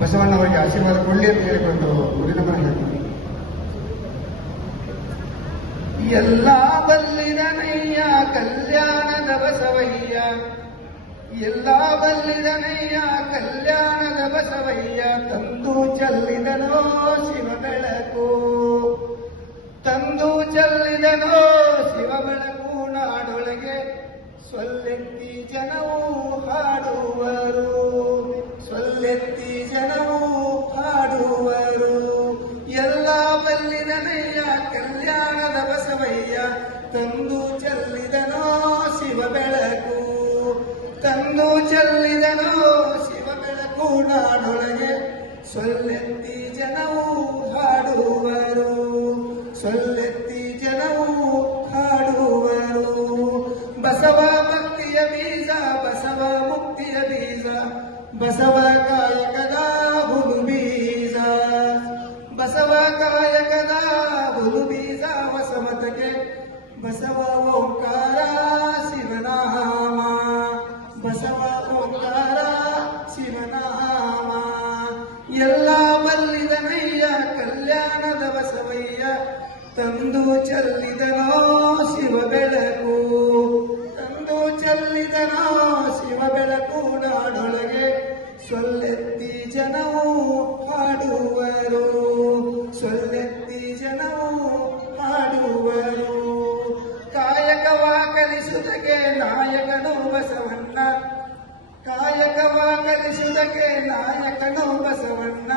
ಬಸವಣ್ಣವರಿಗೆ ಆಶೀರ್ವಾದ ಕೊಳ್ಳಿ ಅಂತ ಹೇಳಿಕೊಂಡು ಗುರುನಮನ ಹೇಳ್ತಾರೆ. ಎಲ್ಲ ಬಲ್ಲಿದನಯ್ಯ ಕಲ್ಯಾಣದ ಬಸವಯ್ಯ, ಎಲ್ಲ ಬಲ್ಲಿದನಯ್ಯ ಕಲ್ಯಾಣದ ಬಸವಯ್ಯ, ತಂದು ಚೆಲ್ಲಿದನೋ ಶಿವ ಬೆಳಕು, ತಂದು ಚೆಲ್ಲಿದನೋ ಶಿವ ಬೆಳಕು ನಾಡೊಳಗೆ, ಸೊಲ್ಲೆತ್ತಿ ಜನವು ಹಾಡುವರು, ಸೊಲ್ಲೆತ್ತಿ ಜನವು ಹಾಡುವರು. ಎಲ್ಲ ಬಲ್ಲಿದನಯ್ಯ ಕಲ್ಯಾಣದ ಬಸವಯ್ಯ, ತಂದು ಚೆಲ್ಲಿದನೋ ಶಿವ ಬೆಳಕು, ತಂದು ಚೆಲ್ಲಿದನೋ ಶಿವ ಬೆಳಕು ನಾಡೊಳಗೆ, ಸೊಲ್ಲೆತ್ತಿ ಜನವು ಹಾಡುವರು, ಸೊಲ್ಲೆತ್ತಿ ಜನವು ಹಾಡುವರು. ಬಸವ ಭಕ್ತಿಯ ಬೀಜ, ಬಸವ ಮುಕ್ತಿಯ ಬೀಜ, ಬಸವ ಕಾಯಕದ ಹುಲು ಬೀಜ, ಬಸವ ಕಾಯಕದ ಹುಲು ಬೀಜ ವಸಮತಕ್ಕೆ, ಬಸವ ಓಂಕಾರ ಶಿವನಾಮ, ಬಸವ ಓಂಕಾರ ಶಿವನಾಮ. ಎಲ್ಲ ಬಲ್ಲಿದನಯ್ಯ ಕಲ್ಯಾಣದ ಬಸವಯ್ಯ, ತಂದು ಚೆಲ್ಲಿದನೋ ಶಿವ ಬೆಳಕು, ತಂದು ಚೆಲ್ಲಿದನೋ ಶಿವ ಬೆಳಕು ನಾಡೊಳಗೆ, ಸೊಲ್ಲೆತ್ತಿ ಜನವು ಹಾಡುವರು, ಸೊಲ್ಲೆತ್ತಿ ಜನವು ಹಾಡುವರು. ಕಾಯಕವ ಕಲಿಸುವುದಕ್ಕೆ ನಾಯಕನು ಬಸವಣ್ಣ, ಕಾಯಕವ ಕಲಿಸುವುದಕ್ಕೆ ನಾಯಕನು ಬಸವಣ್ಣ,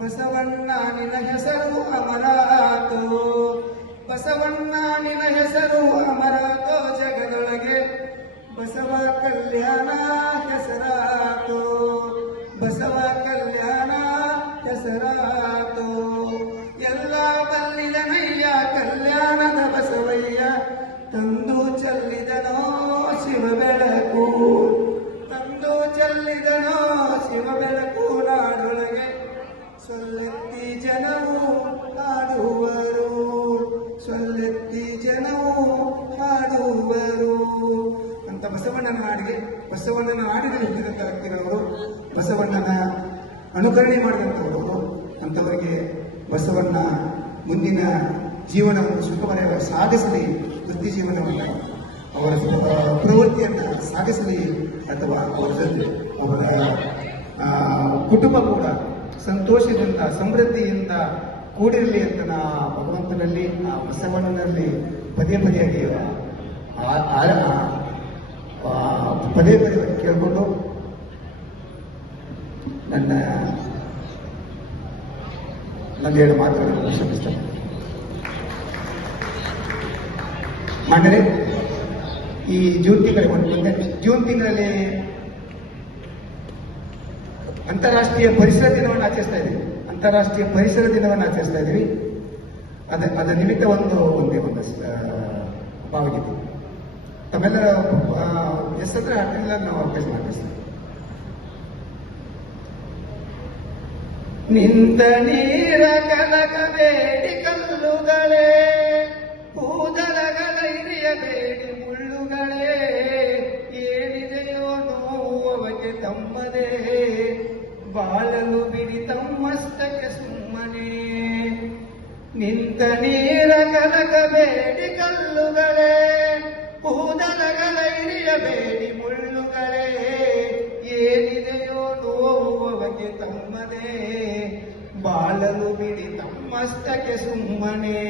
ಬಸವಣ್ಣ ನಿನ್ನ ಹೆಸರು ಅಮರಾತೋ, ಬಸವಣ್ಣ ನಿನ್ನ ಹೆಸರು ಅಮರಾತೋ ಜಗದೊಳಗೆ, ಬಸವ ಕಲ್ಯಾಣ ಹೆಸರಾತೋ, ಬಸವ ಕಲ್ಯಾಣ ಹೆಸರಾತೋ. ಎಲ್ಲ ಬಲ್ಲಿದನಯ್ಯ ಕಲ್ಯಾಣದ ಬಸವಯ್ಯ, ತಂದು ಚೆಲ್ಲಿದನೋ ಶಿವ ಬೆಳಕು, ತಂದು ಚೆಲ್ಲಿದನೋ ಶಿವ ಬೆಳಕು ನಾಡೊಳಗೆ, ಸೊಲ್ಲೆತ್ತಿ ಜನವು ಹಾಡುವರು, ಸೊಲ್ಲೆತ್ತಿ ಜನವು ಹಾಡುವರು ಅಂತ ಬಸವಣ್ಣನ ಹಾಡಿಗೆ, ಬಸವಣ್ಣನ ಹಾಡಿನ ಹೇಳಿದಂತ ವ್ಯಕ್ತಿಗಳವರು, ಬಸವಣ್ಣನ ಅನುಕರಣೆ ಮಾಡಿದಂಥವರು, ಅಂಥವರಿಗೆ ಬಸವಣ್ಣ ಮುಂದಿನ ಜೀವನವನ್ನು ಸುಖಮಯ ಸಾಗಿಸಲಿ, ವೃತ್ತಿ ಜೀವನವನ್ನು ಅವರ ಪ್ರವೃತ್ತಿಯನ್ನು ಸಾಗಿಸಲಿ, ಅಥವಾ ಅವರ ಜೊತೆ ಅವರ ಕುಟುಂಬ ಕೂಡ ಸಂತೋಷದಿಂದ ಸಮೃದ್ಧಿಯಿಂದ ಕೂಡಿರಲಿ ಅಂತ ನಾ ಭಗವಂತನಲ್ಲಿ, ಆ ಬಸವಣ್ಣನಲ್ಲಿ ಪದೇ ಪದೇಯಾಗಿ ಪದೇ ಪದೇ ಕೇಳಿಕೊಂಡು ನಂದೆರಡು ಮಾತುಗಳನ್ನು ಶ್ರಮಿಸ್ತೇನೆ. ಮಂಡನೆ ಈ ಜೂನ್ ತಿಂಗಳಿಗೆ ಜೂನ್ ತಿಂಗಳಲ್ಲಿ ಅಂತಾರಾಷ್ಟ್ರೀಯ ಪರಿಸರ ದಿನವನ್ನು ಆಚರಿಸ್ತಾ ಇದ್ದೀವಿ, ಅಂತಾರಾಷ್ಟ್ರೀಯ ಪರಿಸರ ದಿನವನ್ನು ಆಚರಿಸ್ತಾ ಇದ್ದೀವಿ. ಅದರ ನಿಮಿತ್ತ ಒಂದೇ ಭಾವಗೀತೆ ತಮ್ಮೆಲ್ಲರ ಹೆಸರು ಹಾಕಿಲ್ಲ, ನಾವು ಅಭ್ಯಾಸ ಮಾಡ್ತೀವಿ. ನಿಂತ ನೀರ ಕಲಕಬೇಡಿ ಕಲ್ಲುಗಳೇ, ಕೂದಲಗಳ ಹಿರಿಯಬೇಡಿ ಮುಳ್ಳುಗಳೇ, ಏನಿದೆಯೋ ನೋವಕ್ಕೆ ತಮ್ಮದೇ, ಬಾಳಲು ಬಿಡಿ ತಮ್ಮಷ್ಟಕ್ಕೆ ಸುಮ್ಮನೆ. ನಿಂತ ನೀರ ಕಲಕಬೇಡಿ ಕಲ್ಲುಗಳೇ, ಕೂದಲಗಳ ಹಿರಿಯಬೇಡಿ ಮುಳ್ಳುಗಳೇ, ಏನಿದೆಯೋ ನೋವುವವಗೆ ತಮ್ಮದೇ, ಬಾಳಲು ಬಿಡಿ ತಮ್ಮಷ್ಟಕ್ಕೆ ಸುಮ್ಮನೆ,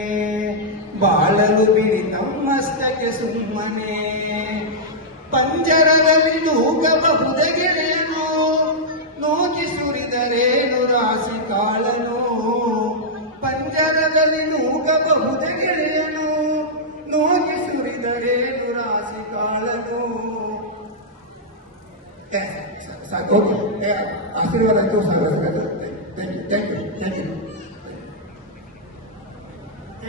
ಬಾಳಲು ಬಿಡಿ ತಮ್ಮಷ್ಟಕ್ಕೆ ಸುಮ್ಮನೆ. ಪಂಜರದಲ್ಲಿ ನೂಕಬಹುದೇ ಗೆಳೆಯನು, ನೂಕಿ ಸುರಿದರೇನು ರಾಶಿ ಕಾಳನು, ಪಂಜರದಲ್ಲಿ ನೂಕಬಹುದೇ ಗೆಳೆಯನು, ನೂಕಿ ಸುರಿದರೇನು ರಾಶಿ ಕಾಳನು. ಆಶೀರ್ವಾದ ಆಯ್ತು. Thank you.